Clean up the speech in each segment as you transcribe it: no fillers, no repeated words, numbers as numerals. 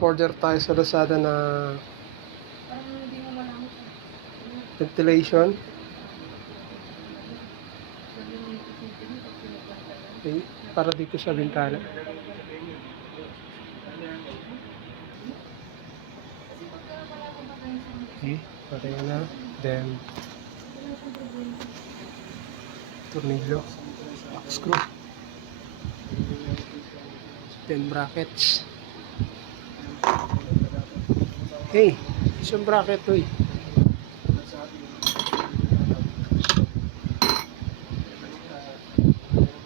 Order tayo sa Lazada na ventilation. Okay, para dito sa bintana. Okay, pareho na. Then, tornilyo, screw, then brackets. Hey, isang bracket to eh.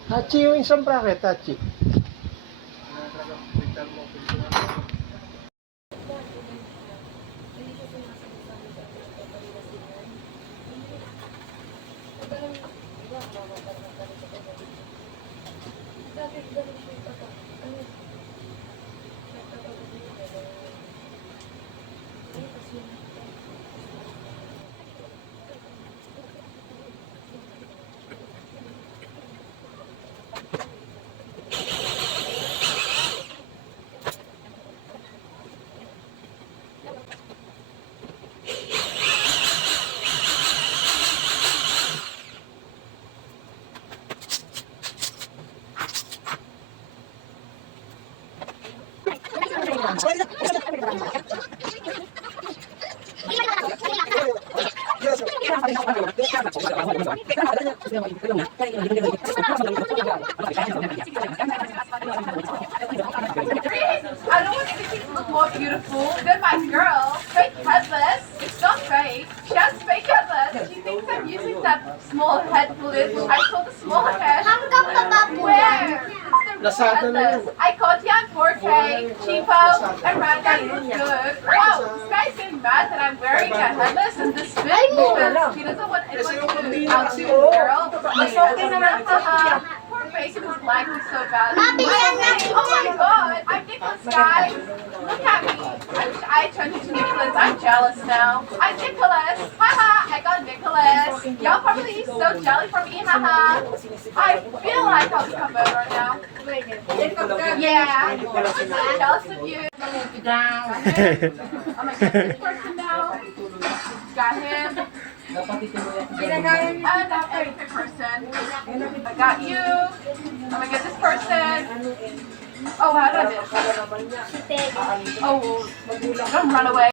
Hachi yung isang bracket, Hachi. I don't want anything to look more beautiful than my girl. Fake headless. It's not fake. She has fake headless. She thinks I'm using that small head flip. I saw the small head. Where? It's the headless. I caught you on 4K, cheapo, and red guy looks good. Wow, this guy's getting mad that I'm wearing a headless in this fit because he doesn't want anyone to outdo his girl. Poor bacon is lagging so bad. Oh my god, I'm Nicholas, guys. Look at me. I wish I turned into Nicholas. I'm jealous now. I'm Nicholas. Haha, I got Nicholas. Y'all probably so jelly for me. Haha. I feel like I'll become better now. Yeah, I'm jealous of you. Oh my god, this person now. Got him. That perfect person. I got you. I'm gonna get this person. Oh, how did I miss? Oh, don't run away.